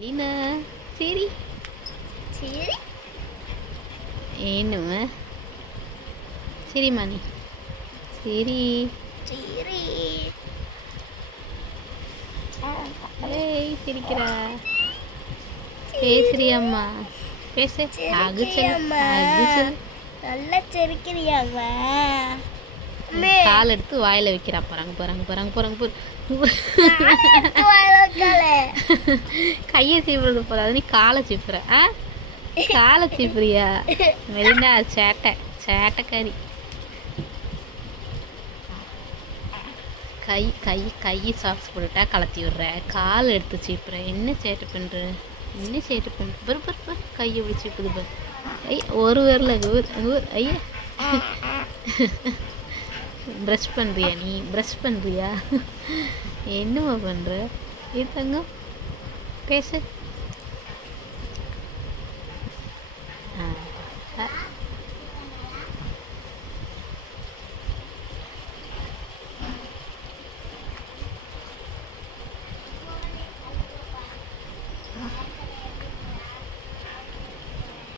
Lina, Siri. Siri? Enu, Siri mani. Siri. Siri. Hey, சிரிக்கிறா. பேசுறியம்மா. பேசு. சிரிக்கிறியம்மா. நல்லா சிரிக்கிறியம்மா. கால் எடுத்து வாயில வைக்கிறா. போறாங்க. கையை சீப்புறது போதாது, நீ காலை சீப்புற. காலை சீப்புறியா? மெலினா சேட்டைக்காரி. கை சாக்ஸ் போட்டுட்டா கலத்தி விடுற, கால் எடுத்து சீப்புற. என்ன சேட்டை பண்ற? பரு கையை இப்படி சீப்புது பாரு. ஒரு வேரில் ஐயா. ப்ரஷ் பண்ணுறியா? நீ ப்ரஷ் பண்ணுறியா? என்னம்மா பண்ணுற? இது தங்கம் பேசு.